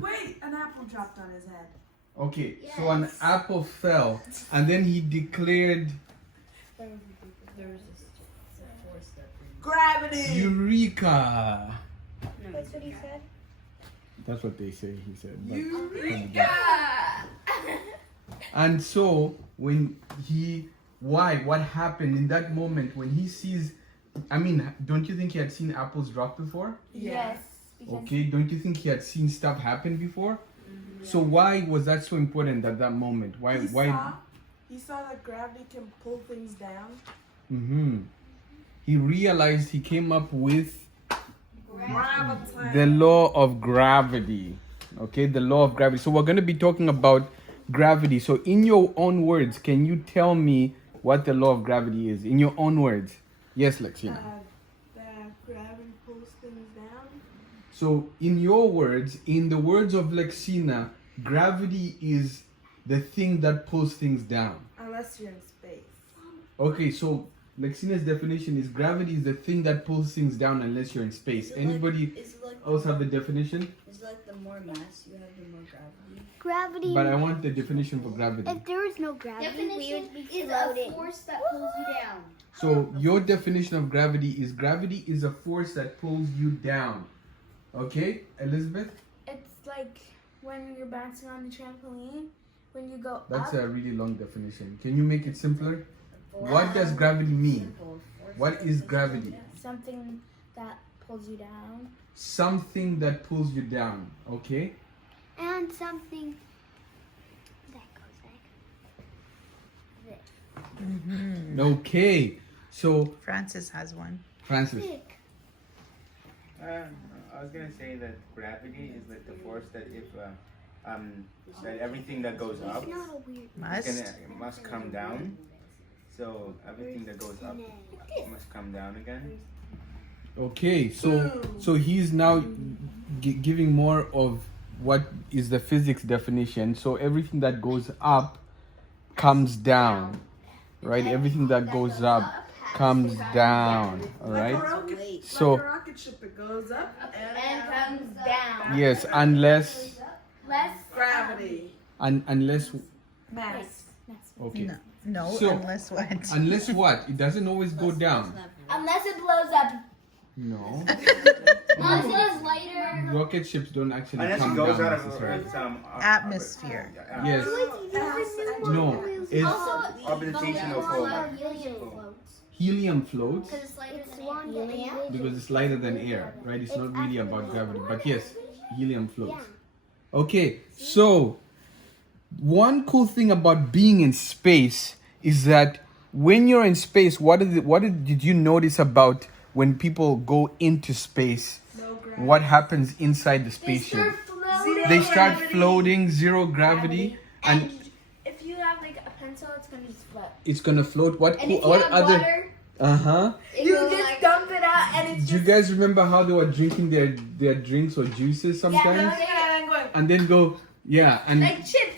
Wait, an apple dropped on his head. Okay, so an apple fell, and then he declared There's a force that brings. Gravity. Eureka. That's what he said. That's what they say. He said. but- Eureka! And so when what happened in that moment when he sees? I mean, don't you think he had seen apples drop before? Yes. Because Okay, don't you think he had seen stuff happen before? So why was that so important at that moment? Why? He saw that gravity can pull things down. Mm-hmm. He realized he came up with Gravity. the law of gravity. Okay, the law of gravity. So we're going to be talking about gravity. So in your own words, can you tell me what the law of gravity is? In your own words. Yes, Lexina. That gravity pulls things down. So in your words, in the words of Lexina, gravity is the thing that pulls things down. Unless you're in space. Okay, so Lexina's definition is gravity is the thing that pulls things down unless you're in space. Anybody else have the definition? It's like the more mass you have, the more gravity. gravity. But I want the definition for gravity. If there was no gravity, we would be is floating. a force that pulls you down. So your definition of gravity is a force that pulls you down. Okay, Elizabeth? It's like when you're bouncing on the trampoline, when you go That's up. a really long definition. Can you make it simpler? What does gravity mean? What is gravity? Something that pulls you down. Something that pulls you down. Okay? And something that goes like Okay. So Francis has one. Francis. this. I was gonna say that gravity is like the force that if that everything that goes up It's not a weird. must come down. So everything that goes up must come down again. Okay, so he's now giving more of what is the physics definition. So everything that goes up comes down, right? Everything that goes up comes down, all right? So Like a rocket ship, it goes up And comes down. yes, unless Less gravity. unless Mass. okay, No, So- unless what? unless what? It doesn't always go down. Unless it blows up. No, Unless it is lighter. rocket ships don't actually Unless come it goes down out of necessarily. Earth's Atmosphere. Yes, no, it's Gravitational pull. Helium floats. helium floats. Because it's lighter It's than one air. that Because it's lighter than air, right? It's not really about gravity, but yes, helium floats. Okay, so one cool thing about being in space is that when you're in space, did you notice about when people go into space? What happens inside the spaceship? They start floating, zero gravity, and If you have like a pencil, it's gonna just float. it's gonna float. What And if you what have other? water, Uh-huh. You just dump it out and it's Do you guys remember how they were drinking their drinks or juices sometimes? And going, And then go, yeah, and like chips.